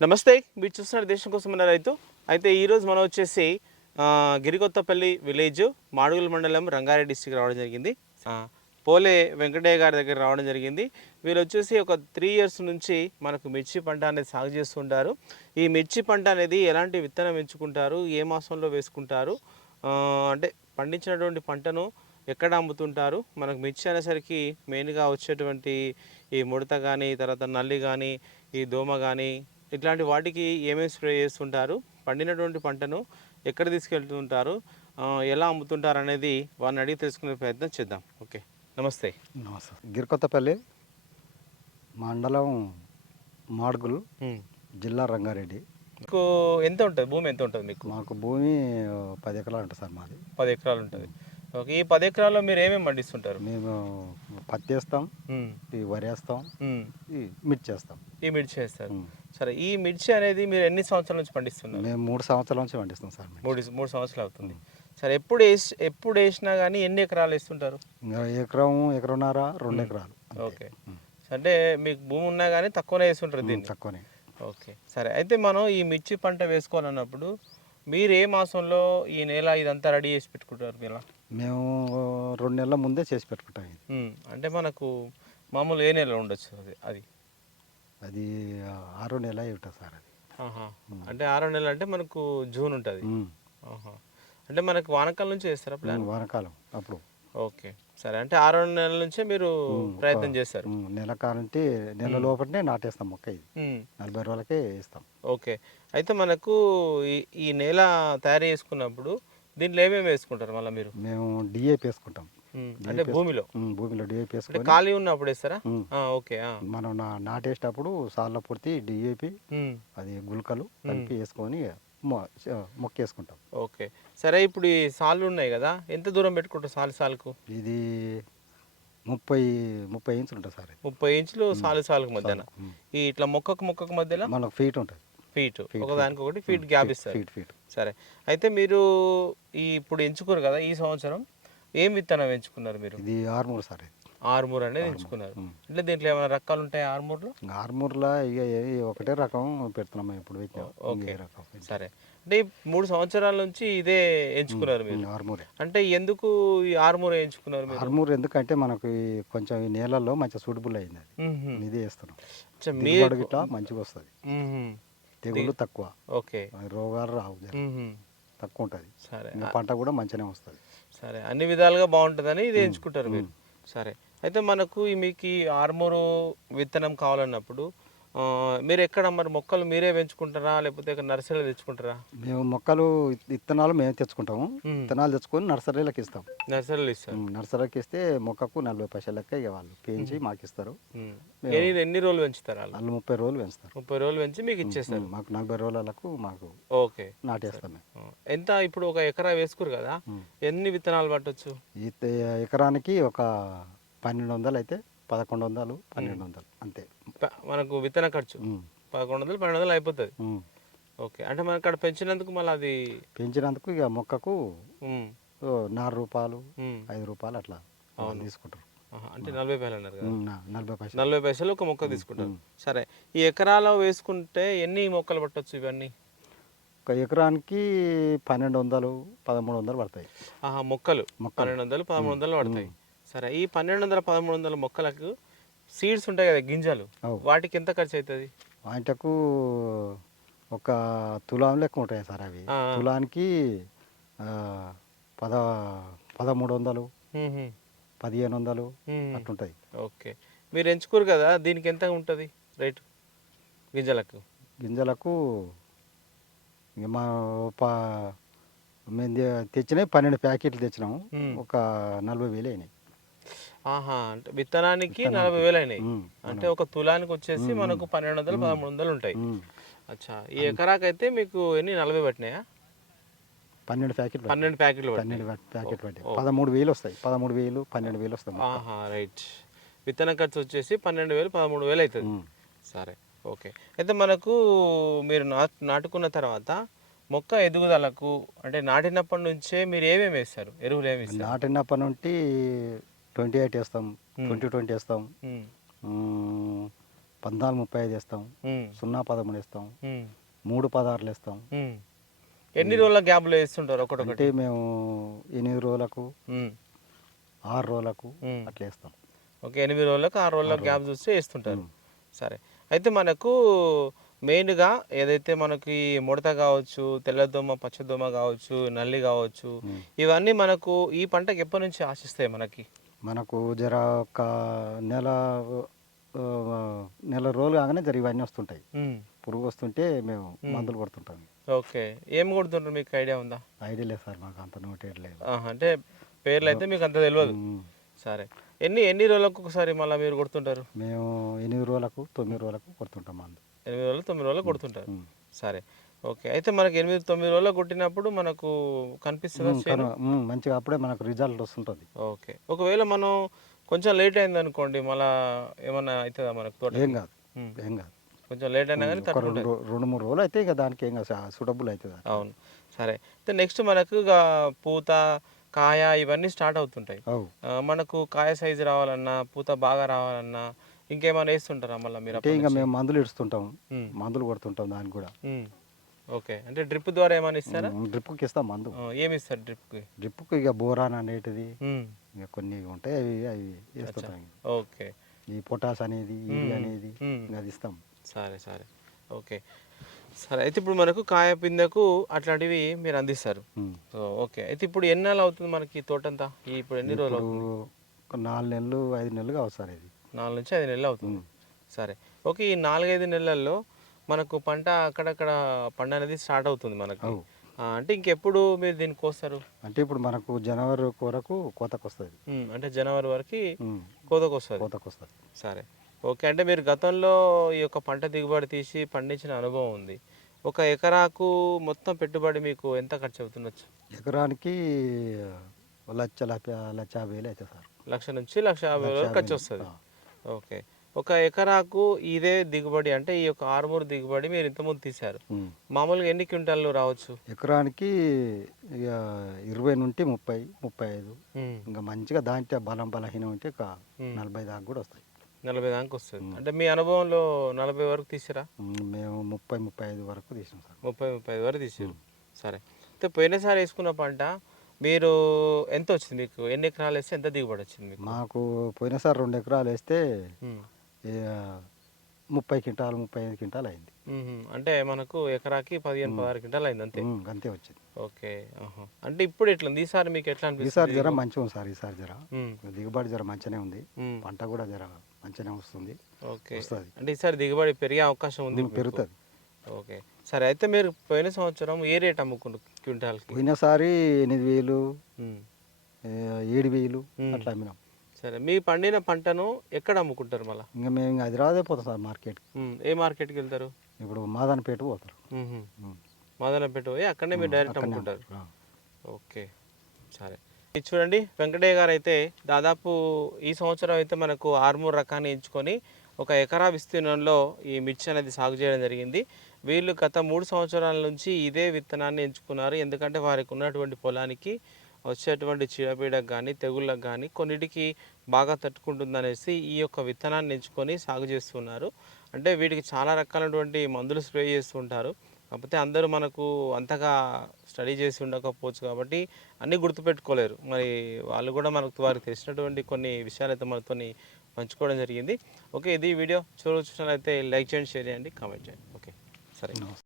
నమస్తే, మీరు చూస్తున్నారు దేశం కోసం ఉన్న రైతు. అయితే ఈరోజు మనం వచ్చేసి గిరికొత్తపల్లి విలేజ్, మాడుగుల మండలం, రంగారెడ్డి డిస్టిక్ రావడం జరిగింది. పోలే వెంకటయ్య గారి దగ్గర రావడం జరిగింది. వీళ్ళు వచ్చేసి ఒక 3 ఇయర్స్ నుంచి మనకు మిర్చి పంట అనేది సాగు చేస్తుంటారు. ఈ మిర్చి పంట అనేది ఎలాంటి విత్తనం ఎంచుకుంటారు, ఏ మాసంలో వేసుకుంటారు, అంటే పండించినటువంటి పంటను ఎక్కడ అమ్ముతుంటారు, మనకు మిర్చి అనేసరికి మెయిన్గా వచ్చేటువంటి ఈ ముడత కానీ, తర్వాత నల్లి కానీ, ఈ దోమ కానీ, ఇట్లాంటి వాటికి ఏమేమి స్ప్రే చేస్తుంటారు, పండినటువంటి పంటను ఎక్కడ తీసుకెళ్తుంటారు, ఎలా అమ్ముతుంటారు అనేది వారిని అడిగి తెలుసుకునే ప్రయత్నం చేద్దాం. ఓకే, నమస్తే. నమస్తే. గిరికొత్తపల్లి మండలం మాడుగులు, జిల్లా రంగారెడ్డి. మీకు ఎంత ఉంటుంది భూమి, ఎంత ఉంటుంది మీకు? మాకు భూమి 10 ఎకరాలు ఉంటుంది సార్. మాది 10 ఎకరాలు ఉంటుంది. ఓకే, ఈ 10 ఎకరాల్లో మీరు ఏమేమి పండిస్తుంటారు? మేము పత్తి వేస్తాం, ఈ వరి వేస్తాం, ఈ మిర్చి వేస్తాం. ఈ మిర్చి వేస్తారు. సరే, ఈ మిర్చి అనేది మీరు ఎన్ని సంవత్సరాల నుంచి పండిస్తున్నారు? మేము 3 సంవత్సరాల నుంచి పండిస్తాం సార్. 3 సంవత్సరాలు అవుతుంది. సరే, ఎప్పుడు వేసినా కానీ ఎన్ని ఎకరాలు వేస్తుంటారు? ఇంకా ఎకరన్నర 2 ఎకరాలు. ఓకే, అంటే మీకు భూమి ఉన్నా కానీ తక్కువనే వేస్తుంటారు దీన్ని? తక్కువనే. ఓకే, సరే. అయితే మనం ఈ మిర్చి పంట వేసుకోవాలన్నప్పుడు మీరు ఏ మాసంలో ఈ నెల ఇదంతా రెడీ చేసి పెట్టుకుంటారు? మీరు మేము 2 నెలల ముందే చేసి పెట్టుకుంటాం. అంటే మనకు మామూలు ఏ నెలలో ఉండొచ్చు అది? అది 6వ నెల ఉంటుంది సార్. అది అంటే 6వ నెల అంటే మనకు జూన్ ఉంటుంది. అంటే మనకు వానకాలం నుంచి చేస్తారా ప్లాన్? వానకాలం అప్పుడు. ఓకే, సరే. అంటే 6వ నెల నుంచే మీరు ప్రయత్నం చేస్తారు? నెల కాలంటే నెల లోపలనే నాటేస్తాం మొక్క. ఇది 40 రోజులకే వేస్తాం. ఓకే, అయితే మనకు ఈ నేల తయారు చేసుకున్నప్పుడు దీంట్లో ఏమేమి వేసుకుంటారు మళ్ళీ మీరు? మేము డిఏపి వేసుకుంటాం. అంటే భూమిలో డిఏపి వేసుకుంటాం. ఖాళీ ఉన్నప్పుడు వేస్తారా? ఓకే, మనం నాటేసేటప్పుడు సార్ల పూర్తి డిఏపి, అది గుల్కలు కలిపి వేసుకొని మొక్క వేసుకుంటాం. ఓకే, సరే. ఇప్పుడు ఈ సార్లు ఉన్నాయి కదా, ఎంత దూరం పెట్టుకుంటారు సాలుకు? ఇది 30 ఇంచులు ఉంటుంది సార్. 30 ఇంచులు సాలుకు మధ్యన. ఈ ఇట్లా మొక్కకు మధ్యలో మనకు ఫీట్ ఉంటుంది. ఫీట్ ఒకదానికి ఒకటి ఫీట్ గ్యాప్ ఇస్తారు. ఫీట్. సరే, అయితే మీరు ఇప్పుడు ఎంచుకోరు కదా ఈ సంవత్సరం, ఏం విత్తనం ఎంచుకున్నారు మీరు? ఇది ఆర్మూర్ సార్. ఆర్మూర్ అనేది ఎంచుకున్నారు. అంటే దీంట్లో ఏమైనా రకాలు ఉంటాయి ఆర్మూర్లో? ఆర్మూర్లో ఇక ఒకటే రకం పెడుతున్నాం ఇప్పుడు. ఓకే, సరే. అంటే 3 సంవత్సరాల నుంచి ఇదే ఎంచుకున్నారు మీరు? ఆర్మూరే. అంటే ఎందుకు ఈ ఆర్మూర్ ఎంచుకున్నారు మీరు? ఆర్మూర్ ఎందుకంటే మనకు కొంచెం ఈ నేలల్లో మంచిగా సూటబుల్ అయింది. అది ఇదే వేస్తున్నాం. ఇట్లా మంచిగా వస్తుంది, తెగులు తక్కువ, ఓకే, రోగాలు రావు, తక్కువ ఉంటుంది. సరే, పంట కూడా మంచిగానే వస్తుంది. సరే, అన్ని విధాలుగా బాగుంటుందని ఇది ఎంచుకుంటారు మీరు. సరే, అయితే మనకు మీకు ఈ ఆర్మూరు విత్తనం కావాలన్నప్పుడు మీరు ఎక్కడ మరి మొక్కలు మీరే పెంచుకుంటారా, లేకపోతే నర్సరీలో తెచ్చుకుంటారా? మేము విత్తనాలు మేము తెచ్చుకుంటాము. విత్తనాలు తెచ్చుకొని నర్సరీలకు ఇస్తాం. నర్సరీలో ఇస్తాం. నర్సరీకి ఇస్తే మొక్కకు 40 పైసలు లెక్క ఇక వాళ్ళు పెంచి మాకు ఇస్తారు. ఎన్ని రోజులు పెంచుతారు వాళ్ళు? 30 రోజులు పెంచుతారు. 30 రోజులు పెంచి మీకు ఇచ్చేస్తారు. మాకు 40 రోజులకు మాకు ఓకే నాటేస్తాం. ఎంత ఇప్పుడు ఒక ఎకరా వేసుకురు కదా, ఎన్ని విత్తనాలు పట్టొచ్చు? ఎకరానికి ఒక 1200 అయితే 1100, 1200 అంతే మనకు విత్తన ఖర్చు. 1100, 1200 అయిపోతుంది. ఓకే, అంటే మనకు అక్కడ పెంచినందుకు మళ్ళీ అది పెంచినందుకు ఇక మొక్కకు ₹4, ₹5 అట్లా తీసుకుంటారు. అంటే 40 పైసలు అన్నారు కదా? 40 పైసలు ఒక మొక్క తీసుకుంటారు. సరే, ఈ ఎకరాలో వేసుకుంటే ఎన్ని మొక్కలు పట్టొచ్చు ఇవన్నీ? ఒక ఎకరానికి 1200, 1300 పడతాయి. మొక్కలు 1200, 1300 పడతాయి. సరే, ఈ 1200, 1300 మొక్కలకు సీడ్స్ ఉంటాయి కదా, గింజలు, వాటికి ఎంత ఖర్చు అవుతుంది? వాటికు ఒక తులాం లెక్క ఉంటాయి సార్. అవి తులానికి 1300, 1500 అట్లుంటాయి. ఓకే, మీరు ఎంచుకోరు కదా, దీనికి ఎంత ఉంటుంది రేటు గింజలకు? మేము తెచ్చినాయి 12 ప్యాకెట్లు తెచ్చినాము. ఒక 40,000 అయినాయి. అంటే విత్తనానికి 40,000 అయినాయి. అంటే ఒక తులానికి వచ్చేసి మనకు 1200, 1300 ఉంటాయి. అచ్చా, ఈ ఎకరాకైతే మీకు ఎన్ని 40 పట్టినాయా? 12 ప్యాకెట్లు. 12 ప్యాకెట్లు పట్టి 13,000 వస్తాయి. 13,000, 12,000 వస్తాయి. రైట్. విత్తన ఖర్చు వచ్చేసి 12,000, 13,000 అవుతుంది. సరే, ఓకే. అయితే మనకు మీరు నాటుకున్న తర్వాత మొక్క ఎదుగుదలకు అంటే నాటినప్పటి నుంచే మీరు ఏమేమి వేస్తారు, ఎరువులు ఏమి వేస్తారు? నాటినప్పటి నుండి 28 వేస్తాం, 20 వేస్తాం, 14-35 వేస్తాం, ఉమ్, 0-13 వేస్తాం, ఉమ్, 3-16 వేస్తాం. ఉమ్. ఎన్ని రోజుల గ్యాప్లో వేస్తుంటారు ఒకటొకటి? అంటే మేము 8 రోజులకు, ఉమ్, 6 రోజులకు ఉమ్. అట్లా వేస్తాం. ఓకే, 8 రోజులకు 6 రోజులకు గ్యాప్ చూస్తే వేస్తుంటారు. ఉమ్. సరే, అయితే మనకు మెయిన్గా ఏదైతే మనకి ముడత కావచ్చు, తెల్లదోమ, పచ్చదోమ కావచ్చు, నల్లి కావచ్చు, ఉమ్. ఇవన్నీ మనకు ఈ పంటకి ఎప్పటి నుంచి ఆశిస్తాయి మనకి? మనకు జర ఒక నెల ఆ, నెల రోజులు కాగానే జర ఇవన్నీ వస్తుంటాయి. ఉమ్, పురుగు వస్తుంటే మేము మందులు కొడుతుంటాం. ఓకే, ఏం కొడుతుంటారు మీకు ఐడియా ఉందా? ఐడియా లేదు సార్, మాకు అంత నోటేట్ లేదు. అంటే పేర్లు అయితే మీకు అంత తెలియదు. ఉమ్. సరే, ఎన్ని రోజులకు ఒకసారి మళ్ళీ మీరు కొడుతుంటారు? మేము 8 రోజులకు 9 రోజులకు కొడుతుంటాం మందు. 8 రోజులు 9 రోజులు కొడుతుంటారు. ఉమ్. సరే, ఓకే, అయితే మనకి 8-9 రోజులు కొట్టినప్పుడు మనకు కనిపిస్తుందా చేను? మంచిగా అప్పుడే మనకు రిజల్ట్ వస్తుంటుంది. ఓకే, ఒకవేళ మనం కొంచెం లేట్ అయింది అనుకోండి, మళ్ళా ఏమన్నా అవుతుందా మనకు తోట? ఏం కాదు, ఉమ్. ఏం కాదు. కొంచెం లేట్ అయినా కానీ ఒక తట్టుకుంటుంది. 2-3 రోజులు అయితే ఇక దానికి ఏం కాదు, సూటబుల్ అవుతుంది. అవును. సరే, అయితే నెక్స్ట్ మనకు ఇక పూత, కాయ ఇవన్నీ స్టార్ట్ అవుతుంటాయి. అవు మనకు కాయ సైజు రావాలన్నా, పూత బాగా రావాలన్నా ఇంకేమైనా వేస్తుంటారా మళ్ళీ మీరు? అంటే ఇంకా మేము మందులు ఇస్తుంటాం, ఉమ్. మందులు కొడుతుంటాం దానికి కూడా. ఉమ్. ఓకే, అంటే డ్రిప్ ద్వారా ఏమైనా ఇస్తారా? డ్రిప్కి ఇస్తాం మందు. ఏమి ఇస్తారు డ్రిప్కి? డ్రిప్కి ఇక బోరాన్ అనేటిది ఉమ్. ఇక కొన్ని ఉంటాయి, అవి వేస్తుంటాం. ఓకే. ఈ పొటాస్ అనేది, యూరియా అనేది ఉమ్. ఇంకా అది ఇస్తాం. సరే, ఓకే. సరే, అయితే ఇప్పుడు మనకు కాయ పిందెకు అట్లాంటివి మీరు అందిస్తారు. ఉమ్. సో ఓకే, అయితే ఇప్పుడు ఎన్ని నెలలు అవుతుంది మనకి తోటంతా? ఇప్పుడు ఎన్ని రోజులు ఇప్పుడు అవుతుంది? ఒక 4 నెలలు 5 నెలలు కావచ్చు సార్ ఇది. 4 నుంచి 5 నెలలు అవుతుంది. ఉమ్. సరే, ఓకే, ఈ 4-5 నెలల్లో మనకు పంట అక్కడక్కడ పంట అనేది స్టార్ట్ అవుతుంది మనకి. అవు. అంటే ఇంకెప్పుడు మీరు దీన్ని కోస్తారు? అంటే ఇప్పుడు మనకు జనవరి వరకు కోతకు వస్తుంది. అంటే జనవరి వరకు కోతకు వస్తుంది. కోతకు వస్తుంది. సరే, ఓకే, అంటే మీరు గతంలో ఈ యొక్క పంట దిగుబడి తీసి పండించిన అనుభవం ఉంది. ఒక ఎకరాకు మొత్తం పెట్టుబడి మీకు ఎంత ఖర్చు అవుతుండొచ్చు? ఎకరానికి 1,50,000 అవుతుంది సార్. 1,00,000 నుంచి 1,50,000 ఖర్చు వస్తుంది. ఆ. ఓకే, ఒక ఎకరాకు ఇదే దిగుబడి అంటే ఈ యొక్క ఆరుమూరు దిగుబడి మీరు ఇంతకుముందు తీశారు, ఉమ్. మామూలుగా ఎన్ని క్వింటాలు రావచ్చు? ఎకరానికి ఇక 20 నుండి 30, 35. ఉమ్, ఇంకా మంచిగా దాంట్లో బలహీనం ఉంటే ఒక 40 దాకా కూడా వస్తాయి. 40 దాకా వస్తుంది. అంటే మీ అనుభవంలో 40 వరకు తీసిరా? మేము 30-35 వరకు తీసినాం సార్. 30-35 వరకు తీసారు. సరే, అయితే పోయినసారి వేసుకున్న పంట మీరు ఎంత వచ్చింది? మీకు ఎన్ని ఎకరాలు వేస్తే ఎంత దిగుబడి వచ్చింది మీకు? మాకు పోయినసారి 2 ఎకరాలు వేస్తే ఉమ్, ఇక 30 క్వింటాలు 35 క్వింటాలు అయింది. అంటే మనకు ఎకరాకి 15-16 క్వింటాలు అయింది అంతే. అంతే వచ్చింది. ఓకే, అంటే ఇప్పుడు ఎట్లా ఉంది ఈసారి మీకు ఎట్లా ఈసారి అనిపిస్తుంది? జర మంచిగా ఉంది సార్. ఈసారి జర ఉమ్, దిగుబడి జర మంచిగానే ఉంది. ఉమ్, పంట కూడా జర మంచిగానే వస్తుంది. ఓకే, వస్తుంది. అంటే ఈసారి దిగుబడి పెరిగే అవకాశం ఉంది మీకు? పెరుగుతుంది. ఓకే, సరే, అయితే మీరు పోయిన సంవత్సరం ఏ రేట్ అమ్ముకుంటు క్వింటాల్కి? పోయినసారి 8,000, ఉమ్, 7,000 అట్లా అమ్మినాం. సరే, మీ పండిన పంటను ఎక్కడ అమ్ముకుంటారు మళ్ళీ? ఇంకా మేము ఇంకా హైదరాబాదే పోతాం సార్ మార్కెట్కి. ఏ మార్కెట్కి వెళ్తారు? ఇప్పుడు మాదానపేట పోతారు. మాదనపేట పోయి అక్కడనే మీరు డైరెక్ట్ అక్కడనే అమ్ముకుంటారు. ఆ. ఓకే, సరే, ఇది చూడండి, వెంకటయ్య గారు అయితే దాదాపు ఈ సంవత్సరం అయితే మనకు ఆర్మూర్ రకాన్ని ఎంచుకొని ఒక ఎకరా విస్తీర్ణంలో ఈ మిర్చి అనేది సాగు చేయడం జరిగింది. వీళ్ళు గత 3 సంవత్సరాల నుంచి ఇదే విత్తనాన్ని ఎంచుకున్నారు. ఎందుకంటే వారికి ఉన్నటువంటి పొలానికి వచ్చేటువంటి చీడపీడకు కానీ తెగుళ్ళకు కానీ కొన్నిటికి బాగా తట్టుకుంటుందనేసి ఈ యొక్క విత్తనాన్ని ఎంచుకొని సాగు చేస్తున్నారు. అంటే వీటికి చాలా రకాలైనటువంటి మందులు స్ప్రే చేస్తుంటారు. కాకపోతే అందరూ మనకు అంతగా స్టడీ చేసి ఉండకపోవచ్చు కాబట్టి అన్నీ గుర్తుపెట్టుకోలేరు. మరి వాళ్ళు కూడా మనకు వారికి తెలిసినటువంటి కొన్ని విషయాలు అయితే మనతో పంచుకోవడం జరిగింది. ఓకే, ఇది వీడియో చూసినట్లయితే లైక్ చేయండి, షేర్ చేయండి, కామెంట్ చేయండి. ఓకే, సరే.